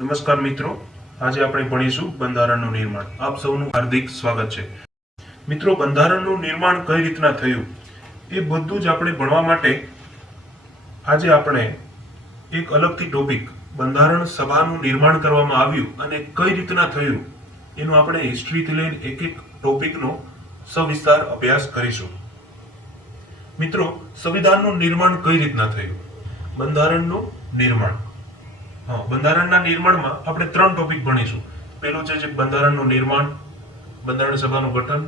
નમસ્કાર મિત્રો, આજે આપણે ભણીશું બંધારણનું નિર્માણ. આપ સૌનું હાર્દિક સ્વાગત છે. મિત્રો, બંધારણનું નિર્માણ કઈ રીતના થયું એ બધું જ આપણે ભણવા માટે આજે આપણે એક અલગથી ટોપિક બંધારણ સભાનું નિર્માણ કરવામાં આવ્યું અને કઈ રીતના થયું એનો આપણે હિસ્ટ્રીથી લઈને એક એક ટોપિકનો સવિસ્તાર અભ્યાસ કરીશું. મિત્રો, સંવિધાનનું નિર્માણ કઈ રીતના થયું? બંધારણનું નિર્માણ. બંધારણના નિર્માણમાં આપણે 3 ટોપિક ભણીશું. પહેલું છે બંધારણનું નિર્માણ, બંધારણ સભાનું ગઠન,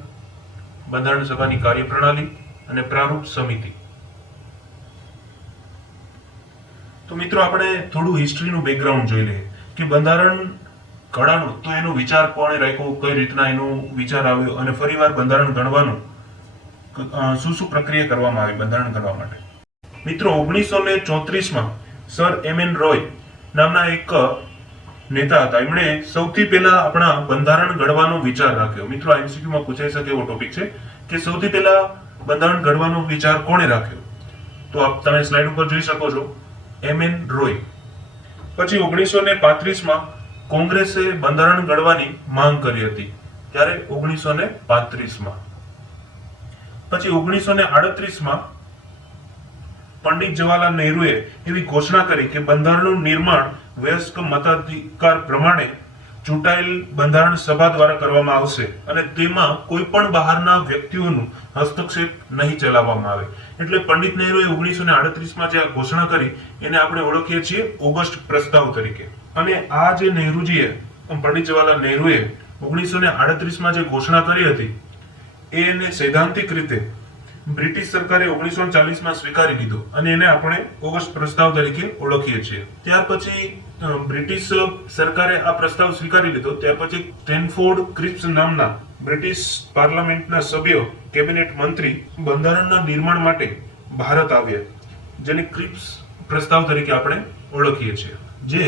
બંધારણ સભાની કાર્યપ્રણાલી અને પ્રારૂપ સમિતિ. તો મિત્રો, આપણે થોડું હિસ્ટ્રીનું બેકગ્રાઉન્ડ જોઈ લઈએ કે બંધારણ ઘડાનું તો એનો વિચાર કોણે રાખ્યો, કઈ રીતના એનો વિચાર આવ્યો અને ફરીવાર બંધારણ ઘડવાનું શું શું પ્રક્રિયા કરવામાં આવી બંધારણ ઘડવા માટે. મિત્રો, 1934માં સર એમ.એન. રોય નામના એક નેતા હતા. એમણે સૌથી પહેલા આપણા બંધારણ ઘડવાનો વિચાર રાખ્યો. મિત્રો, એમસીક્યુ માં પૂછાઈ શકે એવો ટોપિક છે કે સૌથી પહેલા બંધારણ ઘડવાનો વિચાર કોણે રાખ્યો? તો તમે સ્લાઇડ ઉપર જોઈ શકો છો, એમ.એન. રોય. પછી 1935માં કોંગ્રેસે બંધારણ ઘડવાની માંગ કરી હતી. ત્યારે 1935માં. પછી 1938માં પંડિત જવાહરલાલ નહેરુએ એવી ઘોષણા કરી કે બંધારણનું નિર્માણ વયસ્ક મતાધિકાર પ્રમાણે ચૂંટાયેલ બંધારણ સભા દ્વારા કરવામાં આવશે અને તેમાં કોઈ પણ બહારના વ્યક્તિઓનું હસ્તક્ષેપ નહીં ચલાવવામાં આવે. એટલે પંડિત નહેરુએ 1938માં જે ઘોષણા કરી એને આપણે ઓળખીએ છીએ ઓગસ્ટ પ્રસ્તાવ તરીકે. અને આ જે નહેરુજીએ, પંડિત જવાહરલાલ નહેરુએ 1938માં જે ઘોષણા કરી હતી એને સૈદ્ધાંતિક રીતે બ્રિટિશ સરકારે 1940માં સ્વીકારી લીધો અને એને આપણે ઓગસ્ટ પ્રસ્તાવ તરીકે ઓળખીએ છીએ. ત્યાર પછી બ્રિટિશ સરકારે આ પ્રસ્તાવ સ્વીકારી લીધો. ત્યાર પછી સ્ટેનફોર્ડ ક્રિપ્સ નામના બ્રિટિશ પાર્લામેન્ટના સભ્યો, કેબિનેટ મંત્રી બંધારણના નિર્માણ માટે ભારત આવ્યા, જેને ક્રિપ્સ પ્રસ્તાવ તરીકે આપણે ઓળખીએ છીએ. જે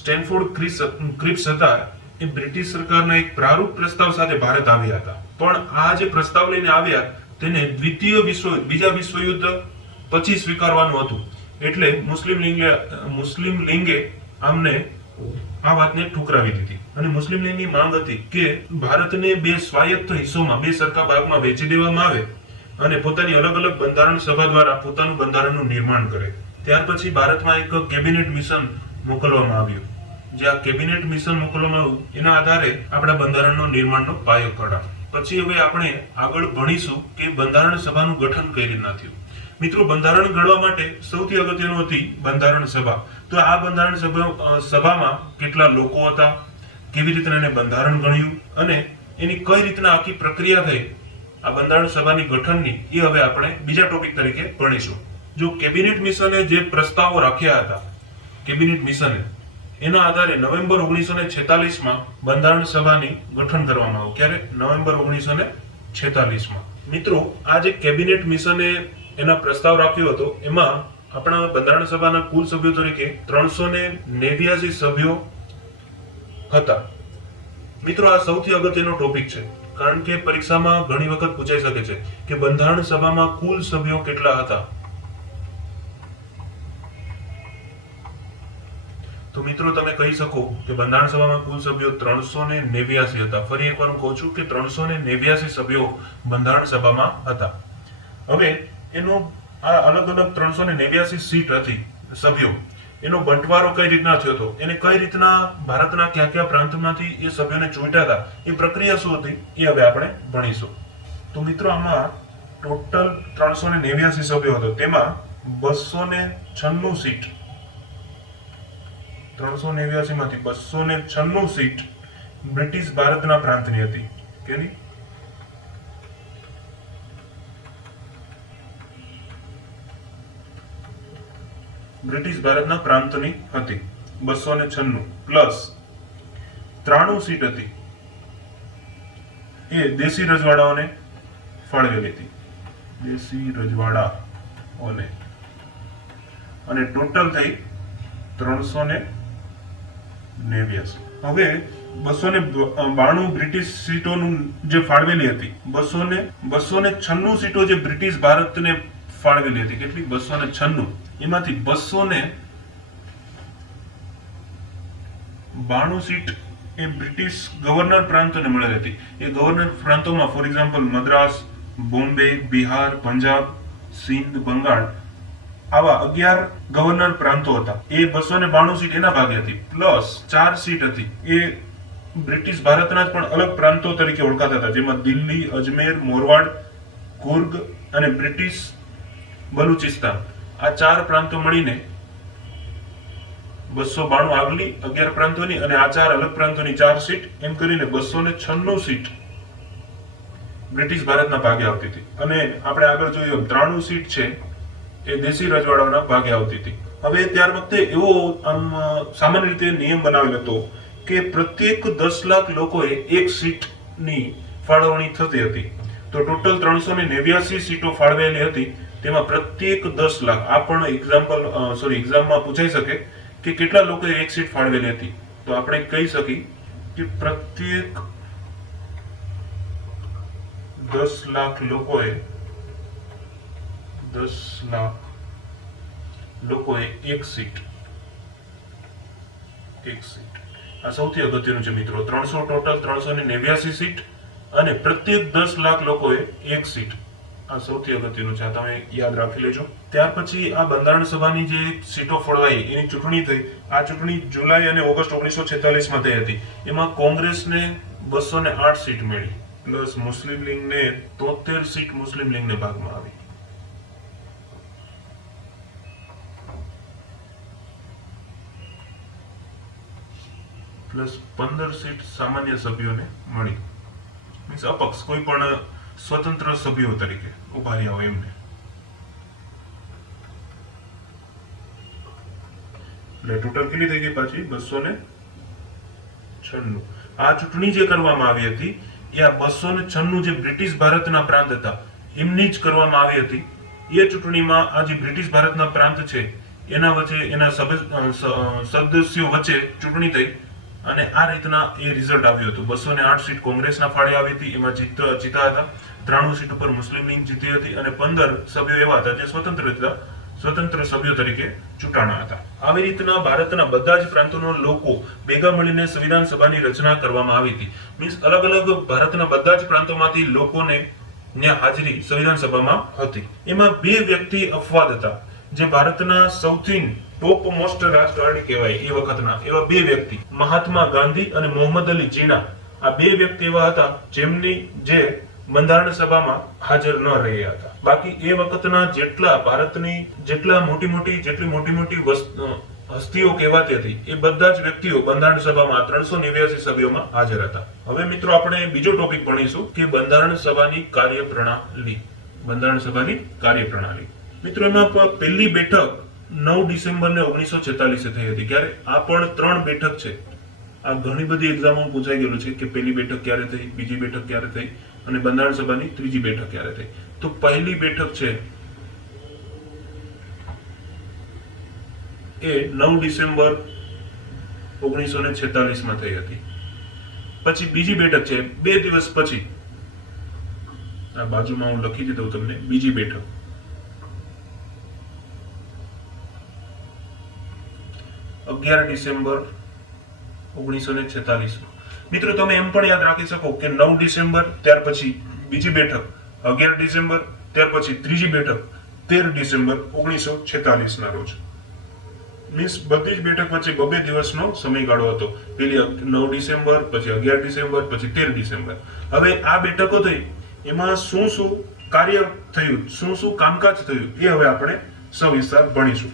સ્ટેનફોર્ડ ક્રિપ્સ હતા એ બ્રિટિશ સરકારના એક પ્રારૂપ પ્રસ્તાવ સાથે ભારત આવ્યા હતા. પણ આ જે પ્રસ્તાવ લઈને આવ્યા તેને બીજા વિશ્વયુદ્ધ પછી સ્વીકારવાનું હતું. એટલે મુસ્લિમ લીગે આમને આ વાતને ઠુકરાવી દીધી અને મુસ્લિમ લીગની માંગ હતી કે ભારતને 2 સ્વાયત્ત હિસ્સોમાં, 2 સરખા ભાગમાં વહેંચી દેવામાં આવે અને પોતાની અલગ અલગ બંધારણ સભા દ્વારા પોતાનું બંધારણનું નિર્માણ કરે. ત્યાર પછી ભારતમાં એક કેબિનેટ મિશન મોકલવામાં આવ્યું. જે આ કેબિનેટ મિશન મોકલવામાં આવ્યું એના આધારે આપણા બંધારણનો નિર્માણનો પાયો કઢા. પછી હવે આપણે આગળ ભણીશું કે બંધારણ સભાનું ગઠન કઈ રીતના થયું. મિત્રો, બંધારણ ઘડવા માટે સૌથી અગત્યનું હતી બંધારણ સભા. તો આ બંધારણ સભામાં કેટલા લોકો હતા, કેવી રીતના એને બંધારણ ગણ્યું અને એની કઈ રીતના આખી પ્રક્રિયા થઈ આ બંધારણ સભાની ગઠનની, એ હવે આપણે બીજા ટોપિક તરીકે ભણીશું. જો કેબિનેટ મિશને જે પ્રસ્તાવો રાખ્યા હતા, કેબિનેટ મિશને એના આધારે નવેમ્બર 1946માં બંધારણ સભાની ગઠન કરવામાં આવ્યું. ક્યારે? નવેમ્બર 1946માં. મિત્રો, આ જે કેબિનેટ મિશને એના પ્રસ્તાવ રાખ્યો હતો એમાં આપણા બંધારણ સભાના કુલ સભ્યો તરીકે 389 સભ્યો હતા. મિત્રો, આ સૌથી અગત્યનો ટોપિક છે કારણ કે પરીક્ષામાં ઘણી વખત પૂછાઈ શકે છે કે બંધારણ સભામાં કુલ સભ્યો કેટલા હતા. તો મિત્રો, તમે કહી શકો કે બંધારણ સભામાં કુલ સભ્યો 389 હતા. ફરી એકવાર હું કહું છું કે 389 સભ્યો બંધારણ સભામાં હતા. હવે એનો આ અલગ અલગ 389 સીટ હતી સભ્યો, એનો બંટવારો કઈ રીતના થયો હતો, એને કઈ રીતના ભારતના કયા કયા પ્રાંતમાંથી એ સભ્યોને ચૂંટ્યા હતા, એ પ્રક્રિયા શું હતી, એ હવે આપણે ભણીશું. તો મિત્રો, આમાં ટોટલ 389 સભ્યો હતો. તેમાં 296 સીટ, 389 માંથી 296 સીટ બ્રિટિશ ભારતના પ્રાંતની હતી. કેની? બ્રિટિશ ભારતના પ્રાંતની હતી. 296 પ્લસ 93 સીટ હતી એ દેશી રજવાડાઓને ફાળવેલી હતી. દેશી રજવાડાઓને. અને ટોટલ થઈ 389. હવે 292 બ્રિટિશ સીટોનું જે ફાળવેલી હતી, 296 સીટો જે બ્રિટિશ ભારતને ફાળવેલી હતી. કેટલી? 296. એમાંથી 200 ને 92 સીટ એ બ્રિટિશ ગવર્નર પ્રાંતોને મળેલી હતી. એ ગવર્નર પ્રાંતોમાં ફોર એક્ઝામ્પલ મદ્રાસ, બોમ્બે, બિહાર, પંજાબ, સિંધ, બંગાળ આવા 11 ગવર્નર પ્રાંતો હતા. એ 292 સીટ એના ભાગે હતી, પ્લસ 4 સીટ હતી એ બ્રિટિશ ભારતના જ પણ અલગ પ્રાંતો તરીકે ઓળખાતા હતા, જેમાં દિલ્હી, અજમેર, મોરવાડ, કુર્ગ અને બ્રિટિશ બલુચિસ્તાન આ 4 પ્રાંતો મળીને 292 આગલી 11 પ્રાંતોની અને આ 4 અલગ પ્રાંતોની 4 સીટ એમ કરીને 296 સીટ બ્રિટિશ ભારતના ભાગે આવતી હતી. અને આપણે આગળ જોયું 93 સીટ છે એ દેશી રજવાડાઓના ભાગે આવતી હતી. હવે ત્યાર વખતે એવો સામાન્ય રીતે નિયમ બનાવેલો હતો કે પ્રત્યેક 10 લાખ લોકોએ એક સીટની ફાળવણી થતી હતી. તો ટોટલ 389 સીટો ફાળવેલી હતી. તેમાં પ્રત્યેક 10 લાખ આ પણ એક્ઝામમાં પૂછાઈ શકે કે કેટલા લોકોએ એક સીટ ફાળવેલી હતી. તો આપણે કહી શકીએ કે પ્રત્યેક 10 લાખ લોકોએ એક સીટ. આ સૌથી અગત્યનું છે મિત્રો. ટોટલ 389 સીટ અને પ્રત્યેક 10 લાખ લોકોએ એક સીટ. આ સૌથી અગત્યનું છે, આ તમે યાદ રાખી લેજો. ત્યાર પછી આ બંધારણ સભાની જે સીટો ફળવાઈ એની ચૂંટણી થઈ. આ ચૂંટણી જુલાઈ અને ઓગસ્ટ 1946 માં થઈ હતી. એમાં કોંગ્રેસને 208 સીટ મળી, પ્લસ મુસ્લિમ લીગને 73 સીટ મુસ્લિમ લીગને ભાગમાં આવી. પ્લસ 15 સીટ સામાન્ય સભ્યોને મળી, મીન્સ અપક્ષ કોઈ પણ સ્વતંત્ર સભ્યો તરીકે ઉભા રહ્યા હોય એમને. એટલે ટોટલ કેટલી થઈ ગઈ પાછી 296. આ ચૂંટણી જે કરવામાં આવી હતી એ આ 296 જે બ્રિટિશ ભારતના પ્રાંત હતા એમની જ કરવામાં આવી હતી. એ ચૂંટણીમાં આ જે બ્રિટિશ ભારતના પ્રાંત છે એના વચ્ચે એના સદસ્યો વચ્ચે ચૂંટણી થઈ અને આ રીતના એ રિઝલ્ટ આવ્યું હતું. 208 સીટ કોંગ્રેસના ફાળે આવી હતી, એમાં જીતા હતા. 93 સીટ ઉપર મુસ્લિમ લીગ જીતી હતી અને 15 સભ્યો એવા હતા જે સ્વતંત્ર સભ્યો તરીકે ચૂંટાણા હતા. આવી રીતના ભારતના બધા જ પ્રાંતોના લોકો ભેગા મળીને સંવિધાન સભાની રચના કરવામાં આવી હતી. મીન્સ અલગ અલગ ભારતના બધા જ પ્રાંતોમાંથી લોકોને ત્યાં હાજરી સંવિધાન સભામાં હતી. એમાં 2 વ્યક્તિ અપવાદ હતા જે ભારતના સૌથી ટોપ મોસ્ટ રાજકારણી કહેવાય એ વખતના. એવા 2 વ્યક્તિ મહાત્મા ગાંધી અને મોહમ્મદ અલી જીના. આ 2 વ્યક્તિ એવા હતા જે બંધારણ સભામાં હાજર ન રહ્યા હતા. બાકી એ વખતના જેટલી મોટી મોટી હસ્તીઓ કહેવાતી હતી એ બધા જ વ્યક્તિઓ બંધારણ સભામાં 389 સભ્યોમાં હાજર હતા. હવે મિત્રો આપણે બીજો ટોપિક ભણીશું કે બંધારણ સભાની કાર્યપ્રણાલી. મિત્રો એમાં પહેલી બેઠક 9 ડિસેમ્બર 1946 થઈ હતી. ક્યારે? આ પણ 3 બેઠક છે. આ ઘણી બધી એક્ઝામો પૂછાઈ ગયેલું છે કે પહેલી બેઠક ક્યારે થઈ, બીજી બેઠક ક્યારે થઈ અને બંધારણ સભાની ત્રીજી બેઠક ક્યારે થઈ. તો પહેલી બેઠક છે એ 9 ડિસેમ્બર 1946 માં થઈ હતી. પછી બીજી બેઠક છે 2 દિવસ પછી, આ બાજુમાં હું લખી દીધું તમને, બીજી બેઠક 11 ડિસેમ્બર 1946. મિત્રો તમે એમ પણ યાદ રાખી શકો કે 9 ડિસેમ્બર ત્યાર પછી બીજી બેઠક, 11 ડિસેમ્બર ત્યાર પછી ત્રીજી બેઠક 13 ડિસેમ્બર 1946 ના રોજ. મીન્સ બધી જ બેઠક વચ્ચે 2 દિવસનો સમયગાળો હતો. પેલી 9 ડિસેમ્બર, પછી 11 ડિસેમ્બર, પછી 13 ડિસેમ્બર. હવે આ બેઠકો થઈ એમાં શું કાર્ય થયું, શું કામકાજ થયું એ હવે આપણે સવિસ્તાર ભણીશું.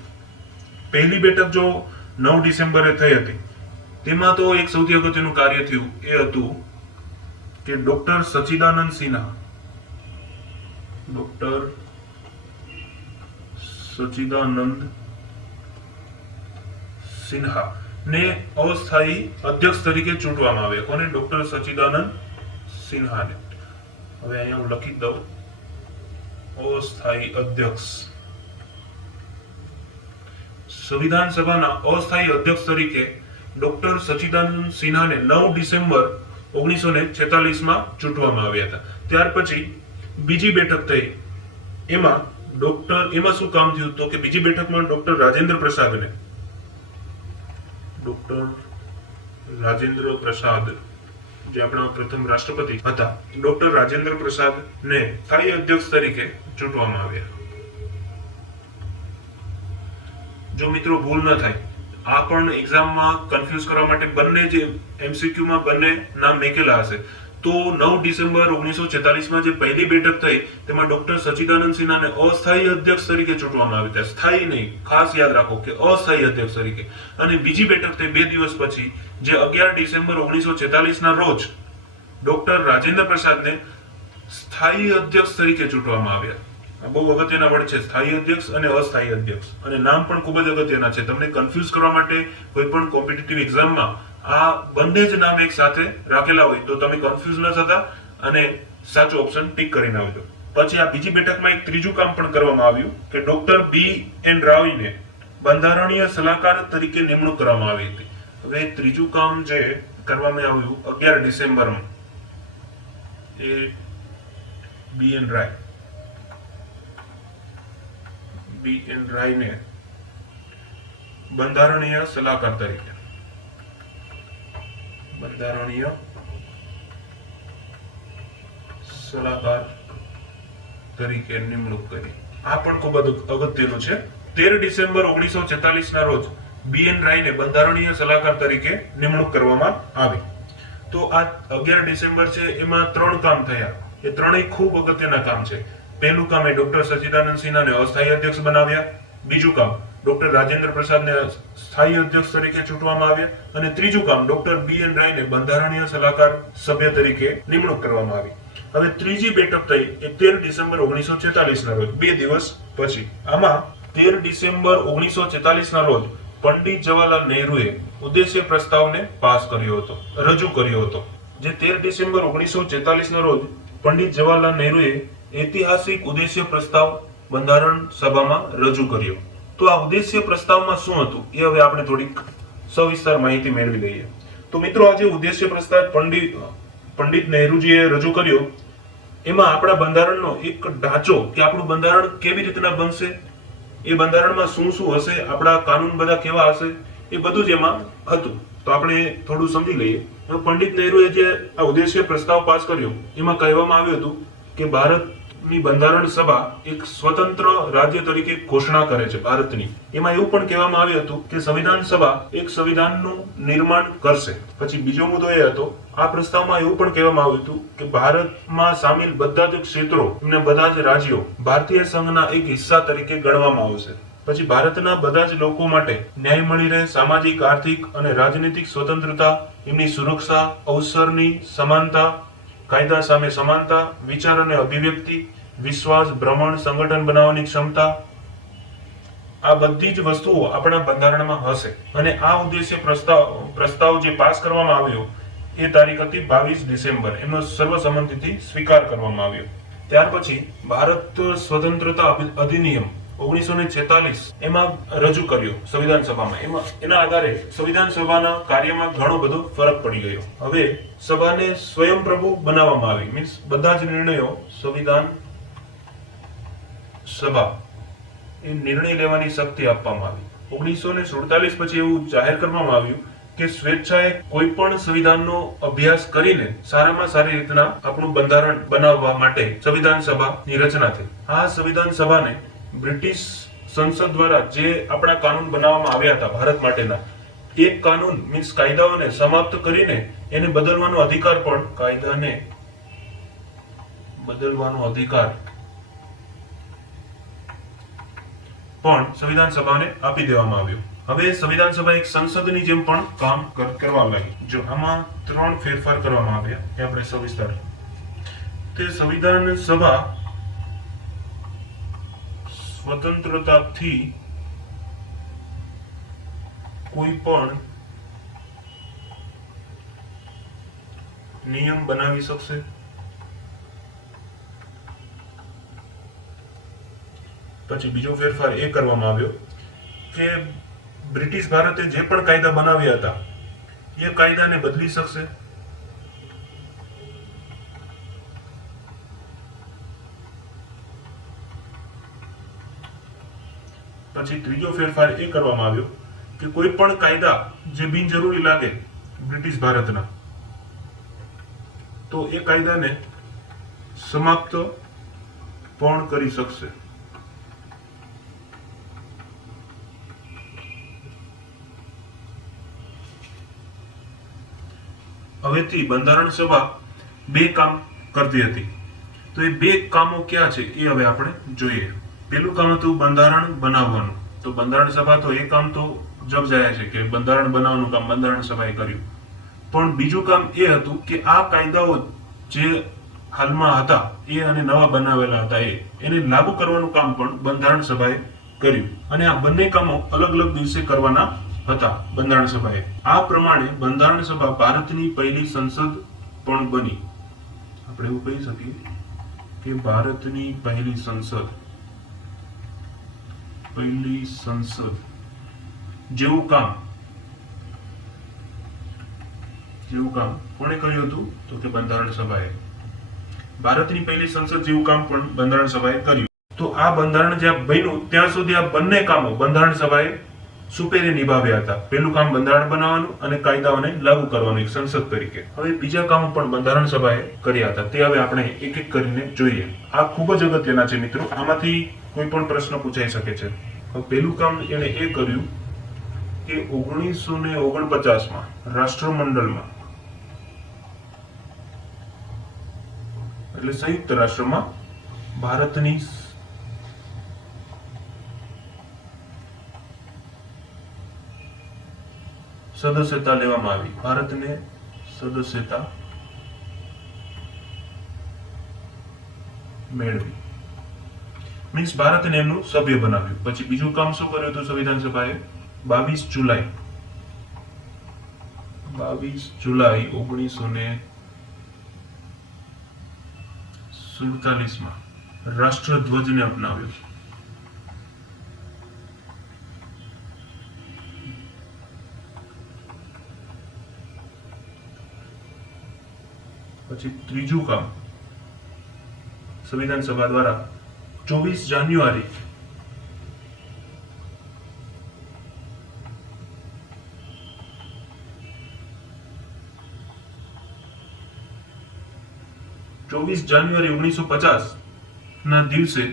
પહેલી બેઠક જો 9 ડિસેમ્બરે થઈ હતી તેમાં તો એક સૌથી અગત્યનું કાર્ય થયું એ હતું કે ડોક્ટર સચ્ચિદાનંદ સિન્હા ને અસ્થાયી અધ્યક્ષ તરીકે ચૂંટવામાં આવ્યા. કોને? ડોક્ટર સચ્ચિદાનંદ સિન્હાને. હવે અહીંયા હું લખી દઉં અસ્થાયી અધ્યક્ષ. સંવિધાન સભાના અસ્થાયી અધ્યક્ષ તરીકે ડોક્ટર સચ્ચિદાનંદ સિન્હાને 9 ડિસેમ્બર 1946 માં ચૂંટવામાં આવ્યા હતા. ત્યાર પછી બીજી બેઠક થઈ. એમાં શું કામ થયું તો કે બીજી બેઠકમાં ડોક્ટર રાજેન્દ્ર પ્રસાદને રાજેન્દ્ર પ્રસાદ, જે આપણા પ્રથમ રાષ્ટ્રપતિ હતા, ડોક્ટર રાજેન્દ્ર પ્રસાદ ને સ્થાયી અધ્યક્ષ તરીકે ચૂંટવામાં આવ્યા. જો મિત્રો ભૂલ ન થાય, આ પણ એક્ઝામમાં કન્ફ્યુઝ કરવા માટે બંને જે એમસીક્યુ માં બંને નામ મેકેલા હશે. તો 9 ડિસેમ્બર 1946 માં જે પહેલી બેઠક થઈ તેમાં ડોક્ટર સચ્ચિદાનંદ સિન્હાને અસ્થાયી અધ્યક્ષ તરીકે ચૂંટવામાં આવ્યા હતા. સ્થાયી નહીં, ખાસ યાદ રાખો કે અસ્થાયી અધ્યક્ષ તરીકે. અને બીજી બેઠક થઈ 2 દિવસ પછી, જે 11 ડિસેમ્બર 1946 ના રોજ ડોક્ટર રાજેન્દ્ર પ્રસાદને સ્થાયી અધ્યક્ષ તરીકે ચૂંટવામાં આવ્યા. આ બહુ અગત્યના વર્ડ છે, સ્થાયી અધ્યક્ષ અને અસ્થાયી અધ્યક્ષ. અને નામ પણ ખૂબ જ અગત્યના છે. તમને કન્ફ્યુઝ કરવા માટે કોઈ પણ કોમ્પિટિટિવ એક્ઝામમાં આ બંને જ નામ એક સાથે રાખેલા હોય તો તમે કન્ફ્યુઝ ન થતા અને સાચો ઓપ્શન ટીક કરીને આવજો. પછી આ બીજી બેઠકમાં એક ત્રીજું કામ પણ કરવામાં આવ્યું કે ડોક્ટર બી.એન. રાવીને બંધારણીય સલાહકાર તરીકે નિમણૂક કરવામાં આવી હતી. હવે ત્રીજું કામ જે કરવામાં આવ્યું 11 ડિસેમ્બરમાં, એ બી.એન. રાયને બંધારણીય સલાહકાર તરીકે નિમણૂક કરી. આ પણ ખૂબ અગત્યનું છે. 13 ડિસેમ્બર 1946 ના રોજ બી.એન. રાયને બંધારણીય સલાહકાર તરીકે નિમણૂક કરવામાં આવી. તો આ 11 ડિસેમ્બર છે, એમાં 3 કામ થયા. એ ત્રણેય ખૂબ અગત્યના કામ છે. પહેલું કામ એ ડોક્ટર સચ્ચિદાનંદ સિન્હાને અસ્થાયી અધ્યક્ષ બનાવ્યા. બીજું કામ ડોક્ટર રાજેન્દ્ર પ્રસાદને સ્થાયી અધ્યક્ષ તરીકે ચૂંટવામાં આવ્યા. અને ત્રીજું કામ ડોક્ટર બી.એન. રાયને બંધારણીય સલાહકાર સભ્ય તરીકે નિમણૂક કરવામાં આવી. હવે ત્રીજી બેઠક થઈ એ 13 ડિસેમ્બર 1946 ના રોજ, 2 દિવસ પછી. આમાં 13 ડિસેમ્બર 1946 ના રોજ પંડિત જવાહરલાલ નહેરુએ ઉદ્દેશ્ય પ્રસ્તાવને પાસ કર્યો હતો, રજૂ કર્યો હતો. જે 13 ડિસેમ્બર 1946 ના રોજ પંડિત જવાહરલાલ નહેરુએ ઐતિહાસિક ઉદ્દેશ્ય પ્રસ્તાવ બંધારણ સભામાં રજૂ કર્યો. તો આ ઉદ્દેશ્ય પ્રસ્તાવમાં શું હતું એ હવે આપણે થોડીક સવિસ્તાર માહિતી મેળવી લઈએ. તો મિત્રો, આ જે ઉદ્દેશ્ય પ્રસ્તાવ પંડિત નહેરુજીએ રજૂ કર્યો, એમાં આપણા બંધારણનો એક ઢાંચો કે આપણું બંધારણ કેવી રીતના બનશે, એ બંધારણમાં શું શું હશે, આપણા કાનૂન બધા કેવા હશે, એ બધું જ એમાં હતું. તો આપણે થોડું સમજી લઈએ. પંડિત નહેરુએ જે આ ઉદ્દેશ્ય પ્રસ્તાવ પાસ કર્યો, એમાં કહેવામાં આવ્યું હતું કે ભારતની બંધારણ સભા એક સ્વતંત્ર રાજ્ય તરીકે ઘોષણા કરે છે ભારતની. એમાં એવું પણ કહેવામાં આવ્યું હતું કે સંવિધાન સભા એક સંવિધાનનું નિર્માણ કરશે. પછી બીજો મુદ્દો એ હતો, આ પ્રસ્તાવમાં એવું પણ કહેવામાં આવ્યું હતું કે ભારતમાં સામેલ બધા જ ક્ષેત્રો અને બધા જ રાજ્યો ભારતીય સંઘના એક હિસ્સા તરીકે ગણવામાં આવશે. પછી ભારતના બધા જ લોકો માટે ન્યાય મળી રહે, સામાજિક, આર્થિક અને રાજનીતિક સ્વતંત્રતા, એમની સુરક્ષા, અવસરની સમાનતા, કાયદા સામે સમાનતા, વિચાર અને અભિવ્યક્તિ, વિશ્વાસ, ભ્રમણ, સંગઠન બનાવવાની ક્ષમતા, આ બધી જ વસ્તુઓ આપણા બંધારણમાં હશે. અને આ ઉદ્દેશ્ય પ્રસ્તાવ જે પાસ કરવામાં આવ્યો એ તારીખ હતી 22 ડિસેમ્બર. એનો સર્વસંમતિથી સ્વીકાર કરવામાં આવ્યો. ત્યાર પછી ભારત સ્વતંત્રતા અધિનિયમ 1946 એમાં રજૂ કર્યો સંવિધાન સભામાં. એના આધારે સંવિધાન સભાના કાર્યમાં ઘણો બધો ફરક પડી ગયો. હવે સભાને સ્વયંપ્રભુ બનાવવામાં આવી, મીન્સ બધા જ નિર્ણયો સંવિધાન સભા એ નિર્ણય લેવાની શક્તિ આપવામાં આવી. 1947 પછી એવું જાહેર કરવામાં આવ્યું કે સ્વેચ્છાએ કોઈ પણ સંવિધાનનો અભ્યાસ કરીને સારામાં સારી રીતના આપણું બંધારણ બનાવવા માટે સંવિધાન સભાની રચના થઈ. આ સંવિધાન સભાને બ્રિટિશ સંસદ દ્વારા જે આપણા કાનૂન બનાવવામાં આવ્યા હતા ભારત માટેના, એક કાનૂન મીન્સ કાયદાઓને સમાપ્ત કરીને એને બદલવાનો અધિકાર પણ, કાયદાને બદલવાનો અધિકાર પણ સંવિધાન સભાને આપી દેવામાં આવ્યો. હવે સંવિધાન સભા એક સંસદની જેમ પણ કામ કરવા લાગી. જો આમાં 3 ફેરફાર કરવામાં આવ્યા એ આપણે સવિસ્તાર. તે સંવિધાન સભા સ્વતંત્રતાથી કોઈ પણ નિયમ બનાવી શકશે. પછી બીજો ફેરફાર એ કરવામાં આવ્યો કે બ્રિટિશ ભારતે જે પણ કાયદા બનાવ્યા હતા એ કાયદાને બદલી શકશે. પછી ત્રીજો ફેરફાર એ કરવામાં આવ્યો કે કોઈ પણ કાયદા જે બિનજરૂરી લાગે, બ્રિટિશ ભારતના, તો એ કાયદાને સમાપ્ત પણ કરી શકશે. હવેથી બંધારણ સભા બે કામ કરતી હતી. તો એ બે કામો ક્યાં છે એ હવે આપણે જોઈએ. પેલું કામ હતું બંધારણ બનાવવાનું. તો બંધારણ સભા તો એ કામ તો જગ જાય છે કે બંધારણ બનાવવાનું કામ બંધારણ સભાએ કર્યું. પણ બીજું કામ એ હતું કે આ કાયદાઓ જે હાલમાં હતા એ અને નવા બનાવેલા હતા એને લાગુ કરવાનું કામ પણ બંધારણ સભાએ કર્યું. અને આ બંને કામો અલગ અલગ દિવસે કરવાના હતા બંધારણ સભાએ. આ પ્રમાણે બંધારણ સભા ભારતની પહેલી સંસદ પણ બની. આપણે એવું કહી શકીએ કે ભારતની પહેલી સંસદ જેવું કામ કોણે કર્યું હતું? તો કે બંધારણ સભાએ. ભારતની પહેલી સંસદ જેવું કામ પણ બંધારણ સભાએ કર્યું. તો આ બંધારણ જ્યાં બન્યું ત્યાં સુધી આ બંને કામો બંધારણ સભાએ સુપેરે નિભાવ્યા હતા. પેલું કામ બંધારણ બનાવવાનું અને કાયદાઓને લાગુ કરવાનું એક સંસદ તરીકે. હવે બીજા કામો પણ બંધારણ સભાએ કર્યા હતા. તે હવે આપણે એક એક કરીને જોઈએ. આ ખૂબ જ અગત્યના છે મિત્રો. આમાંથી કોઈ પણ પ્રશ્ન પૂછાઈ શકે છે. પેલું કામ એને એ કર્યું કે 1949 રાષ્ટ્રમંડળમાં એટલે સંયુક્ત રાષ્ટ્રમાં ભારતની સદસ્યતા લેવામાં આવી. ભારતને સદસ્યતા મેળવી. મીન્સ ભારતને એમનું સભ્ય બનાવ્યું. પછી બીજું કામ શું કર્યું હતું સંવિધાન સભાએ? 22 જુલાઈ 1947 રાષ્ટ્રધ્વજને અપનાવ્યો. પછી ત્રીજું કામ સંવિધાન સભા દ્વારા 24 જાન્યુઆરી 1950 ના દિવસે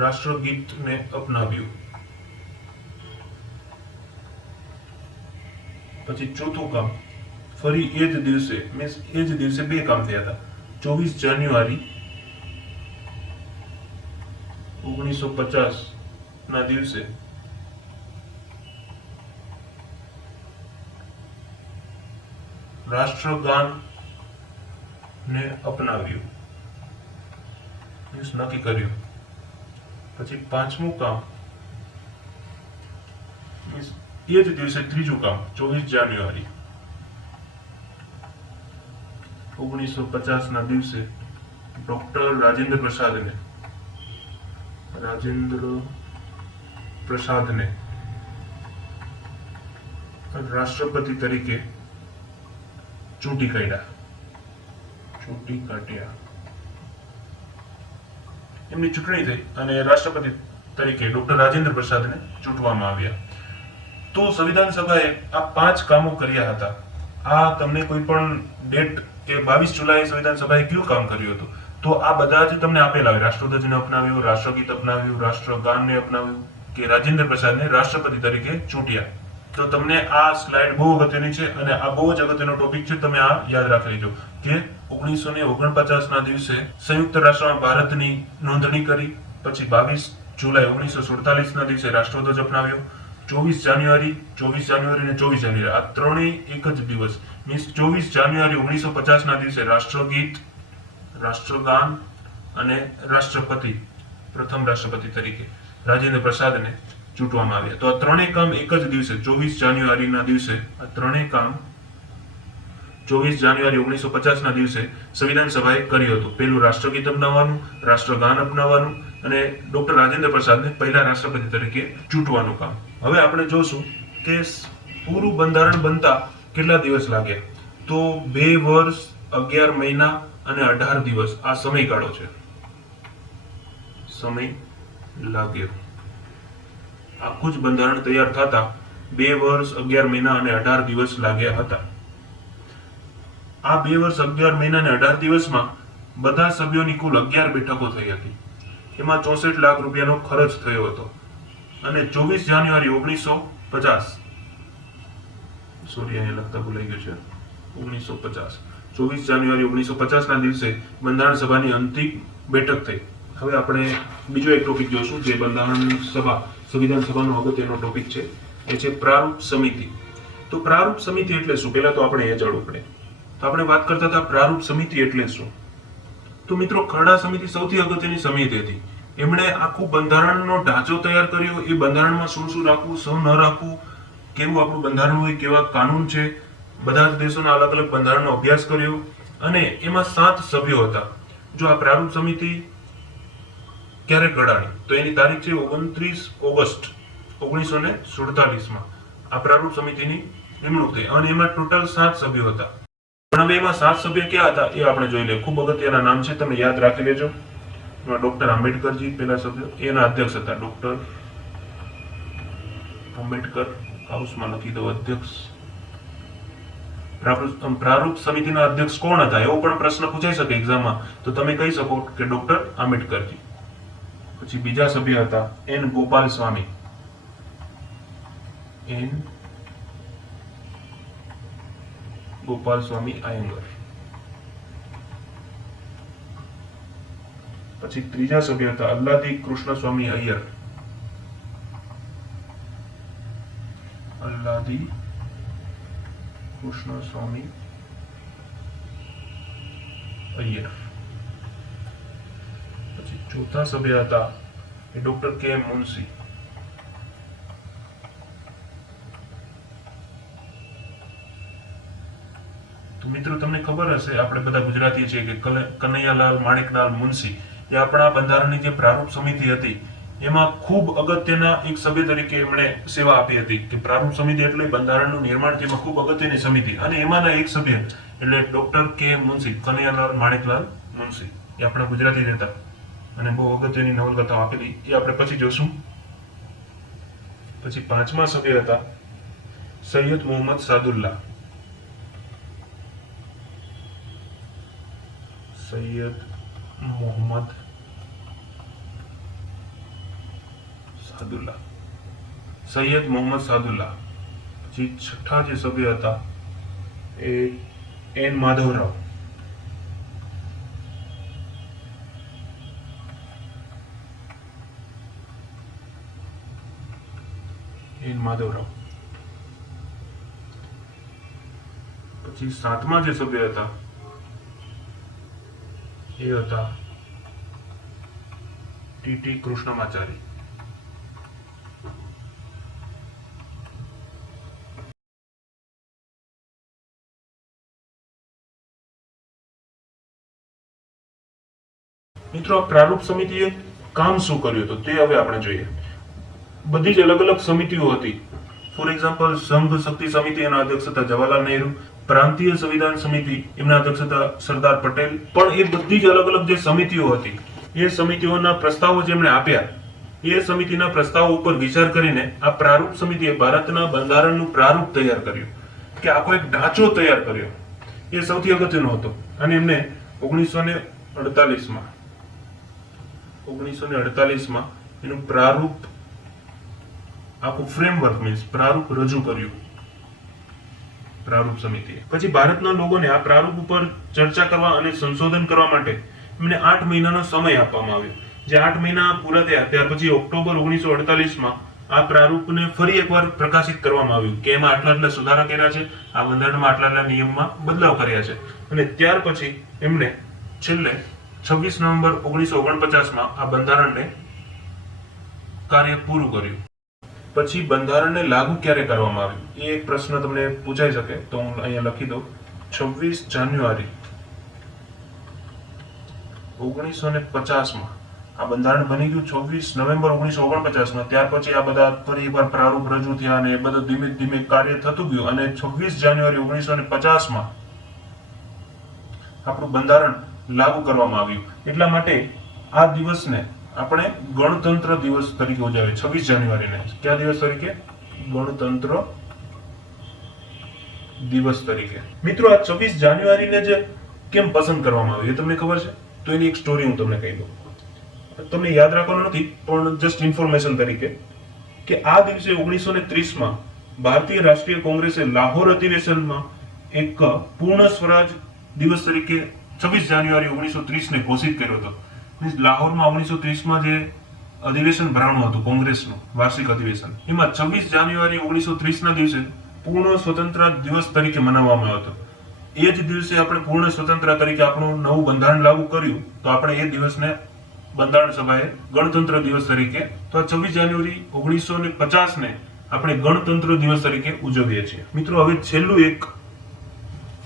રાષ્ટ્રગીતને અપનાવ્યું. પછી ચોથું કામ ફરી એ જ દિવસે બે કામ થયા હતા. 24 જાન્યુઆરી 1950 ના દિવસે રાષ્ટ્રગાન ને અપનાવ્યું, નક્કી કર્યું. પછી પાંચમું કામ એ જ દિવસે ત્રીજું કામ 24 જાન્યુઆરી 1950 ના દિવસે ડોક્ટર રાજેન્દ્ર પ્રસાદને રાષ્ટ્રપતિ તરીકે ચૂંટી કાઢ્યા. એમની ચૂંટણી થઈ અને રાષ્ટ્રપતિ તરીકે ડોક્ટર રાજેન્દ્ર પ્રસાદને ચૂંટવામાં આવ્યા. તો સંવિધાન સભાએ આ 5 કામો કર્યા હતા. આ તમને કોઈ પણ ડેટ કે 22 જુલાઈ સંવિધાન સભાએ કયું કામ કર્યું હતું તો આ બધા જ તમને આપેલા હોય. રાષ્ટ્રધ્વજને અપનાવ્યું, રાષ્ટ્રગીત અપનાવ્યું, રાષ્ટ્રગાનને અપનાવ્યું કે રાજેન્દ્ર પ્રસાદને રાષ્ટ્રપતિ તરીકે ચૂંટ્યા. તો તમને આ સ્લાઇડ બહુ અગત્યની છે અને આ બહુ જ અગત્યનો ટોપિક છે. તમે આ યાદ રાખી લેજો કે 1949 ના દિવસે સંયુક્ત રાષ્ટ્રમાં ભારતની નોંધણી કરી. પછી 22 જુલાઈ 1947 ના દિવસે રાષ્ટ્રધ્વજ અપનાવ્યો. 24 જાન્યુઆરી અને 24 જાન્યુઆરી આ ત્રણેય એક જ દિવસ મીન્સ 24 જાન્યુઆરી 1950 ના દિવસે રાષ્ટ્રગીત, રાષ્ટ્રગાન અને રાષ્ટ્રપતિ પ્રથમ રાષ્ટ્રપતિ તરીકે રાજેન્દ્ર પ્રસાદને ચૂંટવામાં આવ્યા. તો આ ત્રણેય કામ એક જ દિવસે 24 જાન્યુઆરીના દિવસે આ ત્રણેય કામ 24 જાન્યુઆરી 1950 ના દિવસે સંવિધાન સભાએ કર્યું હતું. પહેલું રાષ્ટ્રગીત અપનાવવાનું, રાષ્ટ્રગાન અપનાવવાનું અને ડોક્ટર રાજેન્દ્ર પ્રસાદને પહેલા રાષ્ટ્રપતિ તરીકે ચૂંટવાનું કામ. હવે આપણે જોશું કે પૂરું બંધારણ બનતા કેટલા દિવસ લાગ્યા. તો 2 વર્ષ 11 મહિના અને 18 દિવસ આ સમયગાળો છે. સમય લાગ્યો. આખું જ બંધારણ તૈયાર થતા 2 વર્ષ 11 મહિના અને 18 દિવસ લાગ્યા હતા. આ 2 વર્ષ 11 મહિના અને 18 દિવસમાં બધા સભ્યોની કુલ 11 બેઠકો થઈ હતી. એમાં 64 લાખ રૂપિયાનો ખર્ચ થયો હતો અને 24 જાન્યુઆરી 1950 સોરી અહીંયા લખતા ભૂલાઈ ગયું છે 1950 24 જાન્યુઆરી 1950 ના દિવસે બંધારણ સભાની અંતિમ બેઠક થઈ. હવે આપણે બીજો એક ટોપિક જોશું જે બંધારણ સભા સંવિધાન સભાનો અગત્યનો ટોપિક છે, એ છે પ્રારૂપ સમિતિ. તો પ્રારૂપ સમિતિ એટલે શું, પહેલા તો આપણે એ જાણવું પડે. તો આપણે વાત કરતા હતા પ્રારૂપ સમિતિ એટલે શું. તો મિત્રો, ખરડા સમિતિ સૌથી અગત્યની સમિતિ હતી. એમણે આખું બંધારણનો ઢાંચો તૈયાર કર્યો. એ બંધારણમાં શું શું રાખવું, શું ન રાખવું, કેવું આપણું બંધારણ હોય, કેવા કાનૂન છે, બધા જ દેશોના અલગ અલગ બંધારણનો અભ્યાસ કર્યો અને એમાં 7 સભ્યો હતા. જો આ પ્રારૂપ સમિતિ ક્યારે ઘડાણી, તો એની તારીખ છે 29 ઓગસ્ટ 1947 માં આ પ્રારૂપ સમિતિની નિમણૂક થઈ અને એમાં ટોટલ 7 સભ્યો હતા. પણ હવે એમાં 7 સભ્ય ક્યાં હતા એ આપણે જોઈ લઈએ. ખૂબ અગત્યના નામ છે, તમે યાદ રાખી લેજો. ડોક્ટર આંબેડકરજી પહેલા સભ્ય, એના અધ્યક્ષ હતા ડોક્ટર આંબેડકર. હાઉસમાં લખી દો અધ્યક્ષ. પ્રારૂપ સમિતિના અધ્યક્ષ કોણ હતા એવો પણ પ્રશ્ન પૂછાઈ શકે એક્ઝામમાં, તો તમે કહી શકો કે ડોક્ટર આંબેડકરજી. પછી બીજા સભ્ય હતા એન ગોપાલ સ્વામી. એન ગોપાલ સ્વામી આયંગર. પછી ત્રીજા સભ્ય હતા અલ્લાદી કૃષ્ણ સ્વામી અય્યર. અલ્લાદી કૃષ્ણ સ્વામી અય્યર. પછી ચોથા સભ્ય હતા એ ડોક્ટર કે મુનશી. તો મિત્રો, તમને ખબર હશે, આપણે બધા ગુજરાતી છીએ, કે કનૈયાલાલ માણેકલાલ મુનશી એ આપણા બંધારણની જે પ્રારૂપ સમિતિ હતી એમાં ખૂબ અગત્યના એક સભ્ય તરીકે એમણે સેવા આપી હતી. કે પ્રારૂપ સમિતિ એટલે બંધારણનું નિર્માણ તેમાં ખૂબ અગત્યની સમિતિ, અને એમાંના એક સભ્ય એટલે ડોક્ટર કે મુનશી, કનૈયાલાલ માણેકલાલ મુનશી. એ આપણા ગુજરાતી જ હતા અને બહુ અગત્યની નવલકથાઓ આપેલી, એ આપણે પછી જોશું. પછી પાંચમા સભ્ય હતા સૈયદ મોહમ્મદ સાદુલ્લાહ. સૈયદ મોહમ્મદ સાદુલ્લાહ. સૈયદ મોહમ્મદ સાદુલ્લાહ. પછી છઠ્ઠા જે સભ્ય હતા A N Madhavrao. N Madhavrao. પછી સાતમા જે સભ્ય હતા એ હતા ટી કૃષ્ણમાચારી. મિત્રો, પ્રારૂપ સમિતિએ કામ શું કર્યું હતું તે હવે આપણે જોઈએ. બધી જ અલગ અલગ સમિતિઓ હતી. ફોર એક્ઝામ્પલ, સંઘ શક્તિ સમિતિ, એના અધ્યક્ષ હતા જવાહરલાલ નહેરુ. પ્રાંતીય સંવિધાન સમિતિ, એમના અધ્યક્ષ હતા સરદાર પટેલ. પણ એ બધી જ અલગ અલગ જે સમિતિઓ હતી એ સમિતિઓના પ્રસ્તાવો જેમણે આપ્યા, એ સમિતિના પ્રસ્તાવો ઉપર વિચાર કરીને આ પ્રારૂપ સમિતિએ ભારતના બંધારણનું પ્રારૂપ તૈયાર કર્યું, કે આખો એક ઢાંચો તૈયાર કર્યો. એ સૌથી અગત્યનો હતો. અને એમને 1948 માં એનું પ્રારૂપ, આખું ફ્રેમવર્ક મીન્સ પ્રારૂપ રજૂ કર્યું પ્રારૂપ સમિતિએ. પછી ભારતના લોકોને આ પ્રારૂપ ઉપર ચર્ચા કરવા અને સંશોધન કરવા માટે એમને 8 મહિનાનો સમય આપવામાં આવ્યો. જે 8 મહિના પૂરા થયા ત્યાર પછી ઓક્ટોબર 1948 માં આ પ્રારૂપને ફરી એકવાર પ્રકાશિત કરવામાં આવ્યું, કે એમાં આટલા આટલા સુધારા કર્યા છે, આ બંધારણમાં આટલા આટલા નિયમમાં બદલાવ કર્યા છે. અને ત્યાર પછી એમને છેલ્લે 26 નવેમ્બર 1949 માં આ બંધારણને કાર્ય પૂરું કર્યું. પછી બંધારણને લાગુ ક્યારે કરવામાં આવ્યું એ એક પ્રશ્ન તમને પૂછાઈ શકે, તો હું અહીંયા લખી દઉં. 26 જાન્યુઆરી 1950 માં આ બંધારણ બની ગયું. 26 નવેમ્બર 1949 માં ત્યાર પછી આ બધા ફરી એકવાર પ્રારૂપ રજૂ થયા અને એ બધું ધીમે ધીમે કાર્ય થતું ગયું. અને 26 જાન્યુઆરી 1950 માં આપણું બંધારણ લાગુ કરવામાં આવ્યું. એટલા માટે આ દિવસને, આપણે ગણતંત્ર દિવસ તરીકે ઉજવીએ 26 જાન્યુઆરીને. કયા દિવસ તરીકે? ગણતંત્ર દિવસ તરીકે. મિત્રો, આ 26 જાન્યુઆરીને જે કેમ પસંદ કરવામાં આવ્યું એ તમને ખબર છે? તો એની એક સ્ટોરી હું તમને કહી દઉં. તમને યાદ રાખવાનું નથી, પણ જસ્ટ ઇન્ફોર્મેશન તરીકે, કે આ દિવસે 1930માં ભારતીય રાષ્ટ્રીય કોંગ્રેસે લાહોર અધિવેશનમાં એક પૂર્ણ સ્વરાજ દિવસ તરીકે 26 જાન્યુઆરી 1930 ને ઘોષિત કર્યો હતો. મીન્સ લાહોરમાં 1930માં જે અધિવેશન ભરાણું હતું કોંગ્રેસનું વાર્ષિક અધિવેશન, એમાં 26 જાન્યુઆરી 1930 ના દિવસે પૂર્ણ સ્વતંત્ર દિવસ તરીકે મનાવવામાં આવ્યો હતો. એ જ દિવસે આપણે પૂર્ણ સ્વતંત્ર તરીકે આપણું નવું બંધારણ લાગુ કર્યું, તો આપણે એ દિવસને બંધારણ સભાએ ગણતંત્ર દિવસ તરીકે, તો 26 જાન્યુઆરી 1950 ને આપણે ગણતંત્ર દિવસ તરીકે ઉજવીએ છીએ. મિત્રો, હવે છેલ્લું એક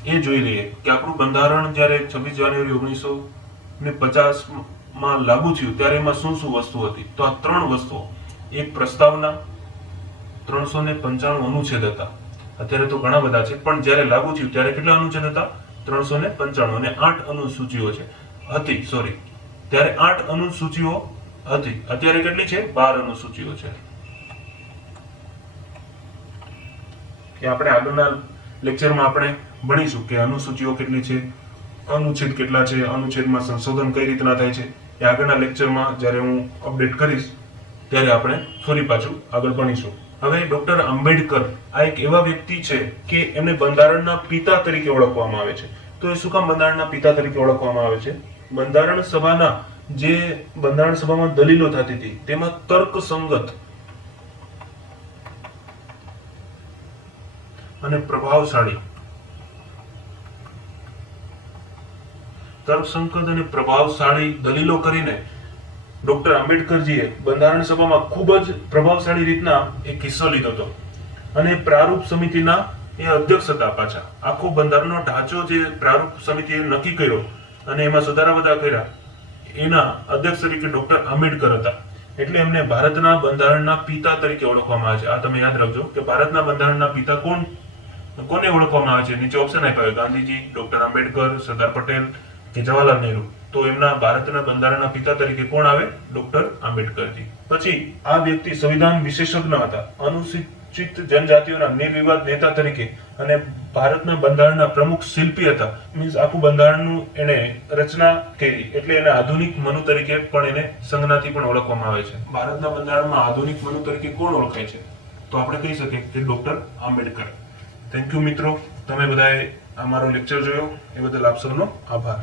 એ જોઈ લઈએ કે આપણું બંધારણ જ્યારે 26 જાન્યુઆરી 1950 માં લાગુ થયું ત્યારે એમાં શું શું વસ્તુ હતી. તો આ 3 વસ્તુઓ, એક પ્રસ્તાવના, 395 અનુચ્છેદ હતા. અત્યારે તો ઘણા બધા છે, પણ જ્યારે લાગુ થયું ત્યારે કેટલા અનુચ્છેદ હતા? 395, અને 8 અનુસૂચિઓ હતી. ત્યારે 8 અનુસૂચિઓ હતી. અત્યારે કેટલી છે? 12 અનુસૂચિઓ છે. કે આપણે આગળના લેક્ચરમાં આપણે ભણીશું કે અનુસૂચિઓ કેટલી છે, અનુચ્છેદ કેટલા છે, અનુચ્છેદમાં સંશોધન કઈ રીતના થાય છે. એ આગળના લેક્ચરમાં જ્યારે હું અપડેટ કરીશ ત્યારે આપણે ફરી પાછું આગળ ભણીશું. હવે ડોક્ટર આંબેડકર આ એક એવા વ્યક્તિ છે કે એમને બંધારણના પિતા તરીકે ઓળખવામાં આવે છે. તો એ શું કામ બંધારણના પિતા તરીકે ઓળખવામાં આવે છે? બંધારણ સભામાં દલીલો થતી હતી તેમાં તર્કસંગત અને પ્રભાવશાળી દલીલો કરીને ડોક્ટર આંબેડકરજીએ બંધારણ સભામાં ખૂબ જ પ્રભાવશાળી રીતના એક હિસ્સો લીધો હતો, અને પ્રારૂપ સમિતિના એ અધ્યક્ષ હતા. પાછા આખો બંધારણનો ઢાંચો જે પ્રારૂપ સમિતિએ નક્કી કર્યો અને એમાં સુધારા બધા કર્યા, એના અધ્યક્ષ તરીકે ડોક્ટર આંબેડકર હતા. એટલે એમને ભારતના બંધારણના પિતા તરીકે ઓળખવામાં આવે છે. આ તમે યાદ રાખજો કે ભારતના બંધારણના પિતા કોને ઓળખવામાં આવે છે? નીચે ઓપ્શન આપ્યા: ગાંધીજી, ડોક્ટર આંબેડકર, સરદાર પટેલ કે જવાહરલાલ નહેરુ. તો એમના ભારતના બંધારણના પિતા તરીકે કોણ આવે? ડોક્ટર આંબેડકરજી. પછી આ વ્યક્તિ સંવિધાન વિશેષજ્ઞ હતા, અનુસૂચિત જનજાતિઓના નિર્વિવાદ નેતા તરીકે, અને ભારતના બંધારણના પ્રમુખ શિલ્પી હતા. મીન્સ આખું બંધારણનું એને રચના કરી, એટલે એને આધુનિક મનુ તરીકે પણ એને સંજ્ઞાથી પણ ઓળખવામાં આવે છે. ભારતના બંધારણમાં આધુનિક મનુ તરીકે કોણ ઓળખાય છે? તો આપણે કહી શકીએ કે ડોક્ટર આંબેડકર. થેન્ક યુ મિત્રો, તમે બધાએ અમારો લેક્ચર જોયો એ બદલ આપ સૌનો આભાર.